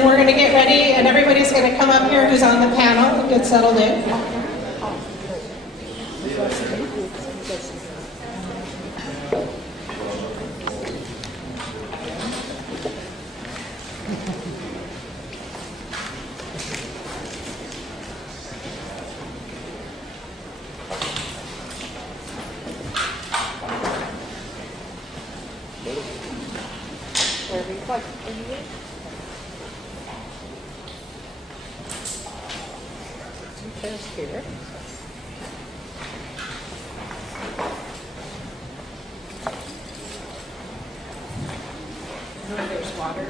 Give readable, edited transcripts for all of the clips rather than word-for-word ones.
and we're going to get ready, and everybody's going to come up here who's on the panel and get settled in. Here. There's water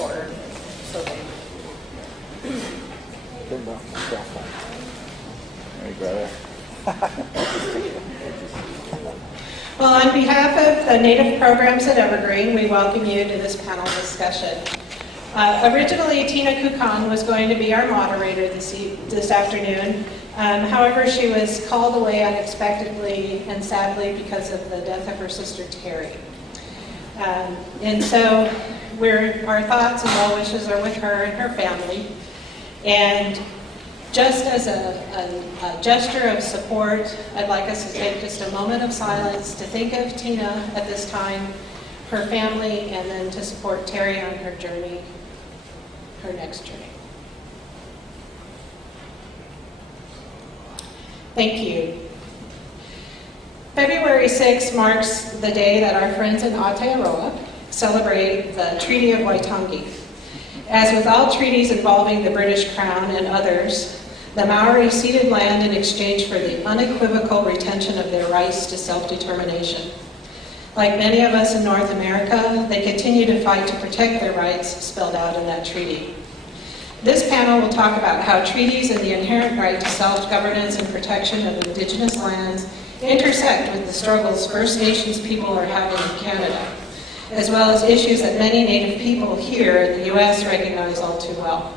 or soda. Well, on behalf of the Native programs at Evergreen, we welcome you to this panel discussion. Originally, Tina Kukan was going to be our moderator this afternoon. However, she was called away unexpectedly and sadly because of the death of her sister Terry. And so our thoughts and well wishes are with her and her family. And just as a gesture of support, I'd like us to take just a moment of silence to think of Tina at this time, her family, and then to support Terry on her journey, her next journey. Thank you. February 6th marks the day that our friends in Aotearoa celebrate the Treaty of Waitangi. As with all treaties involving the British Crown and others, the Maori ceded land in exchange for the unequivocal retention of their rights to self-determination. Like many of us in North America, they continue to fight to protect their rights spelled out in that treaty. This panel will talk about how treaties and the inherent right to self-governance and protection of indigenous lands intersect with the struggles First Nations people are having in Canada, as well as issues that many Native people here in the U.S. recognize all too well.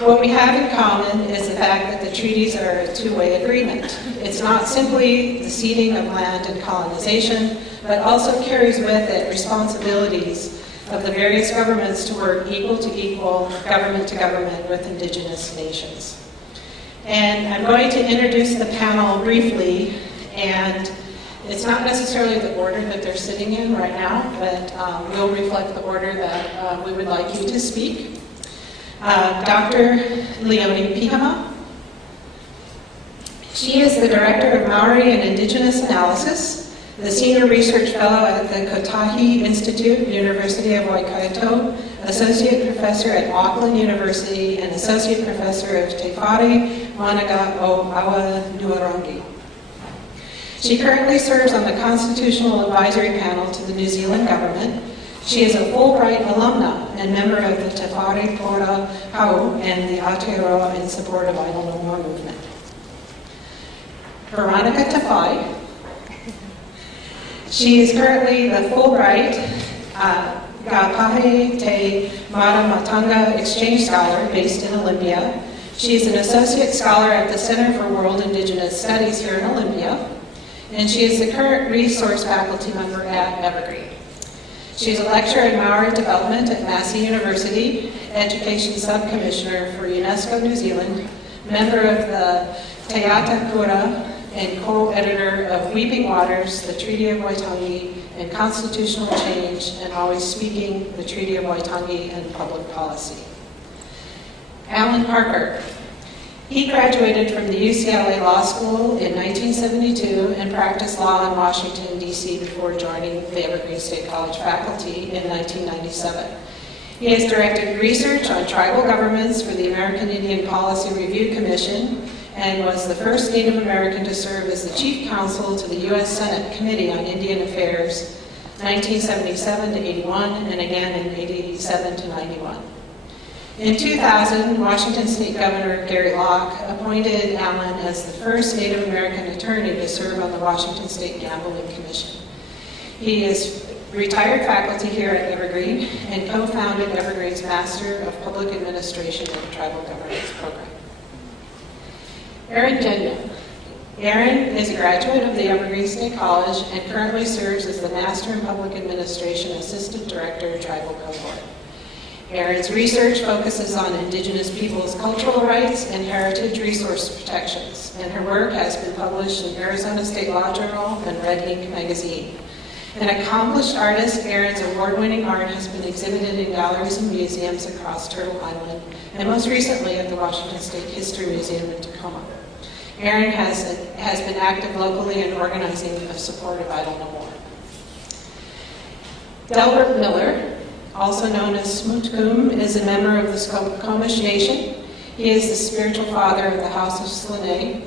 What we have in common is the fact that the treaties are a two-way agreement. It's not simply the ceding of land and colonization, but also carries with it responsibilities of the various governments to work equal to equal, government to government with indigenous nations. And I'm going to introduce the panel briefly, and it's not necessarily the order that they're sitting in right now, but will reflect the order that we would like you to speak. Dr. Leonie Pihama. She is the Director of Maori and Indigenous Analysis, the Senior Research Fellow at the Kotahi Institute, University of Waikato, Associate Professor at Auckland University, and Associate Professor of Te Whare Managa o Aotearoa. She currently serves on the Constitutional Advisory Panel to the New Zealand government. She is a Fulbright alumna and member of the Te Whare Pora Hau and the Aotearoa in support of Idle No More movement. Veronica Tafai. She is currently the Fulbright Gāpahe Te Maramatanga Exchange Scholar based in Olympia. She is an Associate Scholar at the Center for World Indigenous Studies here in Olympia, and she is the current resource faculty member at Evergreen. She is a lecturer in Maori Development at Massey University, Education Sub-Commissioner for UNESCO New Zealand, member of the Te Ata Kura, and co-editor of Weeping Waters, the Treaty of Waitangi, and Constitutional Change, and always speaking the Treaty of Waitangi and Public Policy. Alan Parker. He graduated from the UCLA Law School in 1972 and practiced law in Washington, D.C. before joining the Evergreen State College faculty in 1997. He has directed research on tribal governments for the American Indian Policy Review Commission and was the first Native American to serve as the chief counsel to the U.S. Senate Committee on Indian Affairs, 1977 to 81, and again in 87 to 91. In 2000, Washington State Governor Gary Locke appointed Alan as the first Native American attorney to serve on the Washington State Gambling Commission. He is retired faculty here at Evergreen and co-founded Evergreen's Master of Public Administration and Tribal Governance program. Erin Genya. Erin is a graduate of the Evergreen State College and currently serves as the Master in Public Administration Assistant Director, Tribal Cohort. Erin's research focuses on Indigenous peoples' cultural rights and heritage resource protections, and her work has been published in Arizona State Law Journal and Red Ink magazine. An accomplished artist, Erin's award-winning art has been exhibited in galleries and museums across Turtle Island, and most recently at the Washington State History Museum in Tacoma. Erin has been active locally in organizing of support of Idle No More. Delbert Miller, also known as Smootcoom, is a member of the Skokomish Nation. He is the spiritual father of the House of Slaney,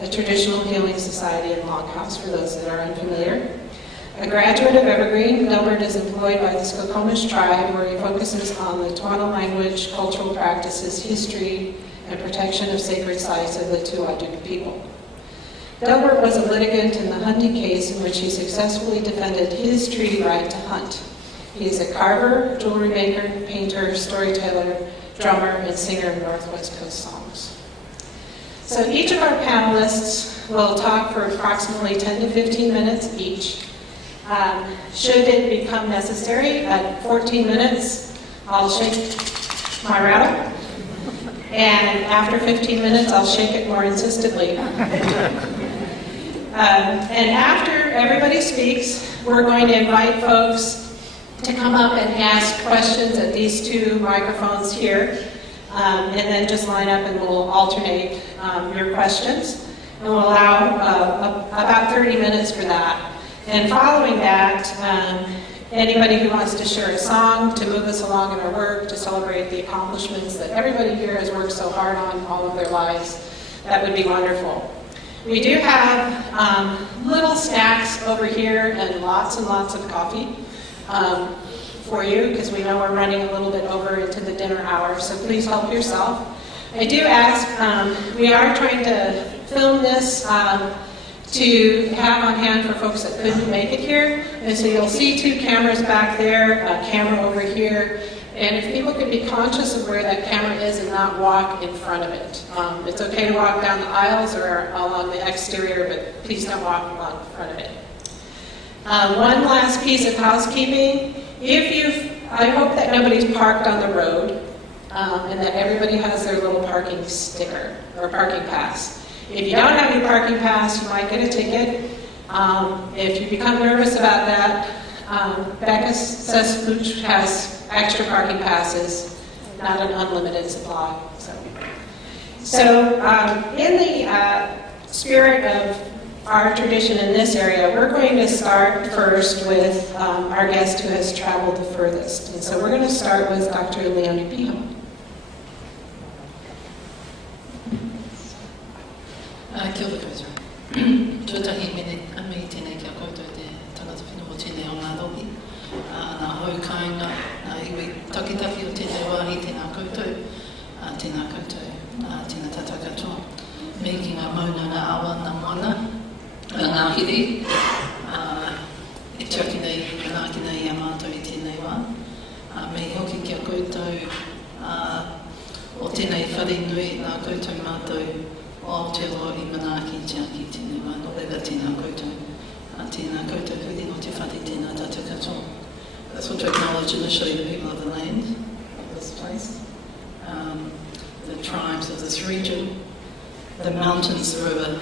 a traditional healing society in Longhouse, for those that are unfamiliar. A graduate of Evergreen, Delbert is employed by the Skokomish tribe, where he focuses on the Tohono language, cultural practices, history, and protection of sacred sites of the Tuatha people. Delbert was a litigant in the hunting case in which he successfully defended his treaty right to hunt. He is a carver, jewelry maker, painter, storyteller, drummer, and singer of Northwest Coast songs. So each of our panelists will talk for approximately 10 to 15 minutes each. Should it become necessary, at 14 minutes, I'll shake my rattle. And after 15 minutes, I'll shake it more insistently. And after everybody speaks, we're going to invite folks to come up and ask questions at these two microphones here, and then just line up and we'll alternate your questions. And we'll allow about 30 minutes for that. And following that, anybody who wants to share a song to move us along in our work, to celebrate the accomplishments that everybody here has worked so hard on all of their lives, that would be wonderful. We do have little snacks over here and lots of coffee for you, because we know we're running a little bit over into the dinner hour, so please help yourself. I do ask, we are trying to film this to have on hand for folks that couldn't make it here, and so you'll see two cameras back there, a camera over here, and if people could be conscious of where that camera is and not walk in front of it. It's okay to walk down the aisles or along the exterior, but please don't walk along in front of it. One last piece of housekeeping. I hope that nobody's parked on the road, and that everybody has their little parking sticker or parking pass. If you don't have your parking pass, you might get a ticket. If you become nervous about that, Becca says Pooch has extra parking passes, not an unlimited supply. So in the spirit of our tradition in this area, we're going to start first with our guest who has traveled the furthest. And so we're going to start with Dr. Leonie Piho. Kia ora koutou. Tuatahi me tēnei kia koutou te tangata whenua tēnei o ngā rohi. Nā hau kāinga, nā iwi takitaki o tēnei wāhi tēnā koutou, tēnā tata katoa. Me ki ngā mauna ngā awa ngā moana, ngā hiri, e tuaki nei, manaki nei a mātou i tēnei wā. Me hoki kia koutou o tēnei whare nui ngā koutou mātou o Aotearoa I manaki te aki tēnei wā, no reira tēnā koutou. Tēnā koutou huri no te whare tēnā tata katoa. I just want to acknowledge initially the people of the land of this place, the tribes of this region, the mountains, the river,